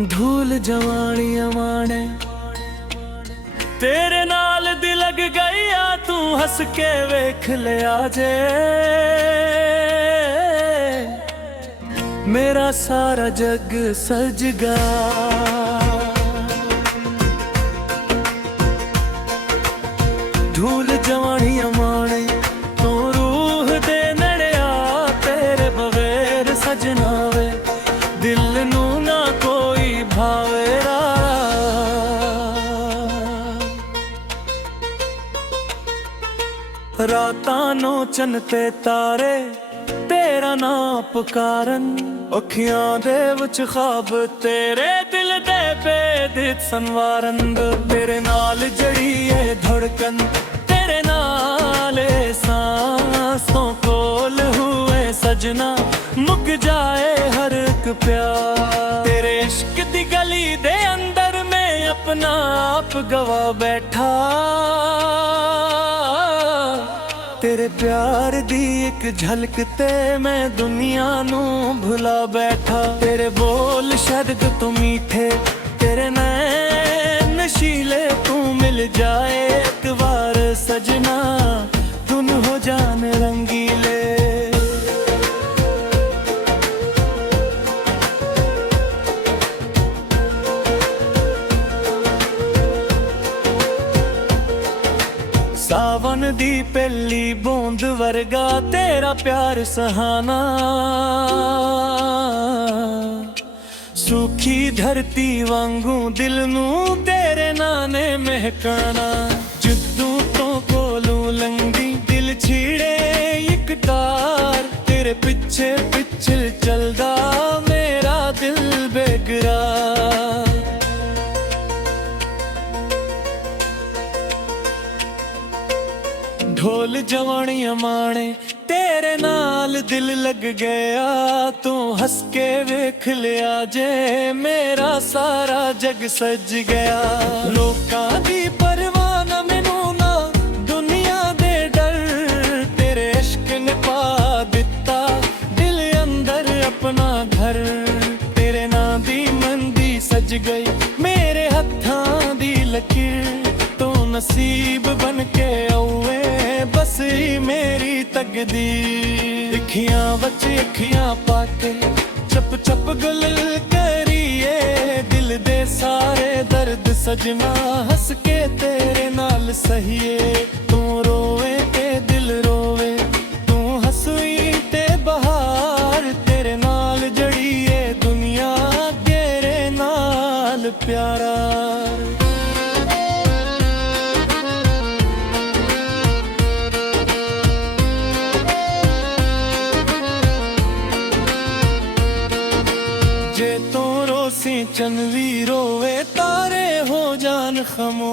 धूल जवानियां माने तेरे नाल दी लग गई आ, तू हंस के वेख लिया जे मेरा सारा जग सज गया। धूल जवानियां माने तू रूह दे नड़िया, तेरे बगैर सजना वे दिल नू ना कोई भावेरा। रातां नोचन ते तारे तेरा ना पुकारन, अखियां दे विच ख्वाब तेरे दिल दे बेदित संवारन। तेरे नाल जड़ी है धड़कन, तेरे नाल सांसों कोल हुए सजना, मुक जाए हर एक प्यार। तेरे इश्क दी गली दे अंदर में अपना आप गवा बैठा, तेरे प्यार दी एक झलक ते मैं दुनिया नू भुला बैठा। तेरे बोल शब्द तू मीठे, तेरे नैन नशीले, तू मिल जाए एक बार सजना, धुन हो जाने रंगीले। सावन दी पहली बूंद वर्गा तेरा प्यार सहाना, सूखी धरती वांगू दिल नू तेरे नाने महकाना। जुद्दू तो कोलू लंगी दिल छीड़े एक तार, तेरे पिछे पिछे चलदा मेरा दिल बेकरार। ढोल जवानियां माने तेरे नाल दिल लग गया, तू हंस के वेख लिया जे मेरा सारा जग सज गया। लोकां दी परवाह ना मैनू ना दुनिया दे डर, तेरे इश्क ने पा दिता दिल अंदर अपना घर। तेरे नां दी मंदी सज गई मेरे हत्थां दी लकीर, तू नसीब बन के औए बस मेरी तकदीर। अखियां बच अखियां पाके चप चप गुल करिए, दिल दे सारे दर्द सजना हंस के तेरे नाल सहिए। तू रोवे ते दिल रोवे, तू हंसुई ते बहार, तेरे नाल जड़ी है दुनिया तेरे नाल प्यारा। जे तू रोसी चनवी रोवे तारे हो जान खामोश,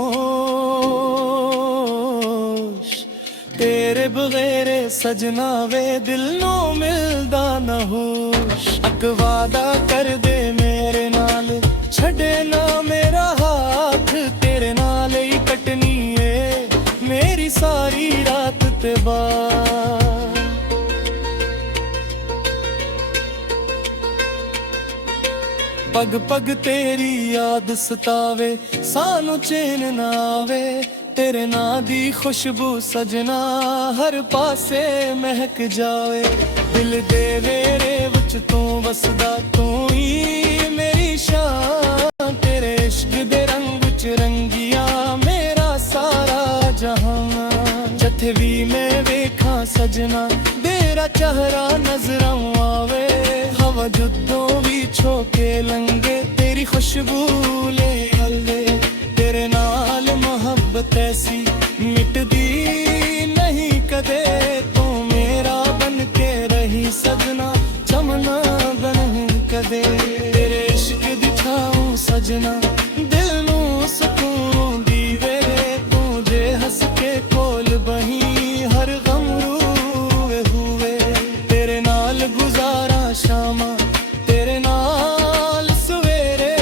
तेरे बगैर सजना वे दिल नो मिलदा न होश। अक वादा कर दे मेरे नाल छड़े ना मेरा हाथ, तेरे नाल ही कटनी है मेरी सारी रात ते बात। पग पग तेरी याद सतावे सानू चैन ना आवे, तेरे नां दी खुशबू सजना हर पासे महक जावे। दिल दे वेरे विच तू वसदा, तू ही मेरी शान, तेरे इश्क दे रंग विच रंगिया मेरा सारा जहां। जथे भी मैं वेखा सजना तेरा चेहरा नजरां आवे, हवा जुदों भी छोके लंगे तेरी खुशबू ले हले। तेरे नाल मोहब्बत ऐसी मिटदी नहीं कदे, तू मेरा बन के रही सजना चमना बन कदे। तेरे इश्क दी छाऊं सजना दिल नू सुकून दीवे, तू जे हंस के कोल बही हर गम रूए हुए। तेरे नाल गुजारा शामा तेरे नाल सवेरे,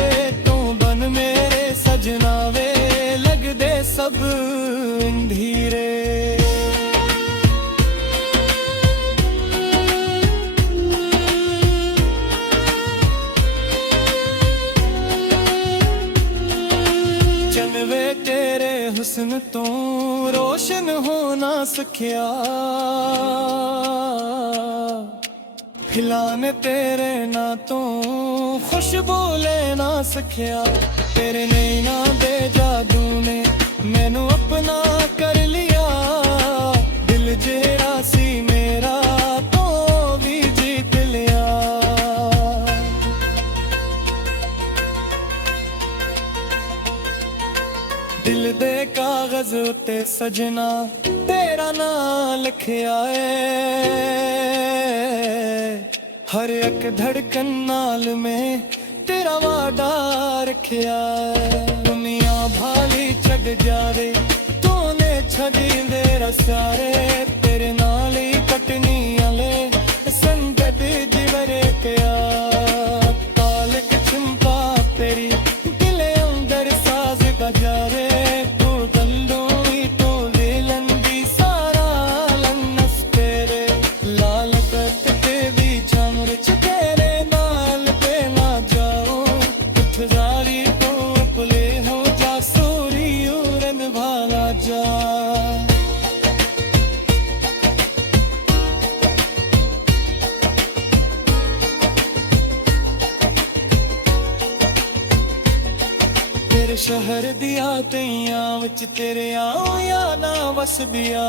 तू बन मेरे सजना वे लगदे सब धीरे। ਹੁਸਨ ਤੋਂ ਰੋਸ਼ਨ ਹੋ ਨਾ ਸਕਿਆ ਖਿਲਾਨੇ ਤੇਰੇ ਨਾਂ ਤੋਂ ਖੁਸ਼ਬੂ ਲੈ ਨਾ ਸਕਿਆ ਤੇਰੇ ਨੈਣਾਂ ਦੇ ਜਾਦੂ ਨੇ ਮੈਨੂੰ ਆਪਣਾ ਕਰ ਲਿਆ ਦਿਲ ਜਿਹੜਾ ਸੀ ਮੇਰਾ ਤੋਂ ਵੀ ਜੀਤ ਲਿਆ ਦਿਲ ਦੇ ਕਾਗਜ਼ ਉੱਤੇ ਸਜਣਾ ਤੇਰਾ ਨਾਂ ਲਿਖਿਆ ਏ हर एक धड़कन नाल में तेरा वादा रखिया दुनिया भाली छड़ जावे तूने छड़ी मेरा सारे तेरे नाल ही कटनी आले संगत जिवरे क्या तालक चिंपा तेरी दिल अंदर साज बजा रे तू गंदों ही तू लंदी सारा लन्नस तेरे लाल कट ते भी तेरे नाल पे ना जाओ उठदारी तो अपले हो जा सोरी उड़न वाला जा तेरे शहर दिया तैयां विच तेरे आओ या ना वस दिया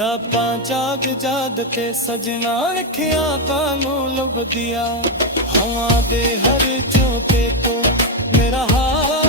रातां जाग जाग के सजना रखिया कानूं लुभदिया हवा दे हर झोंके को मेरा हाल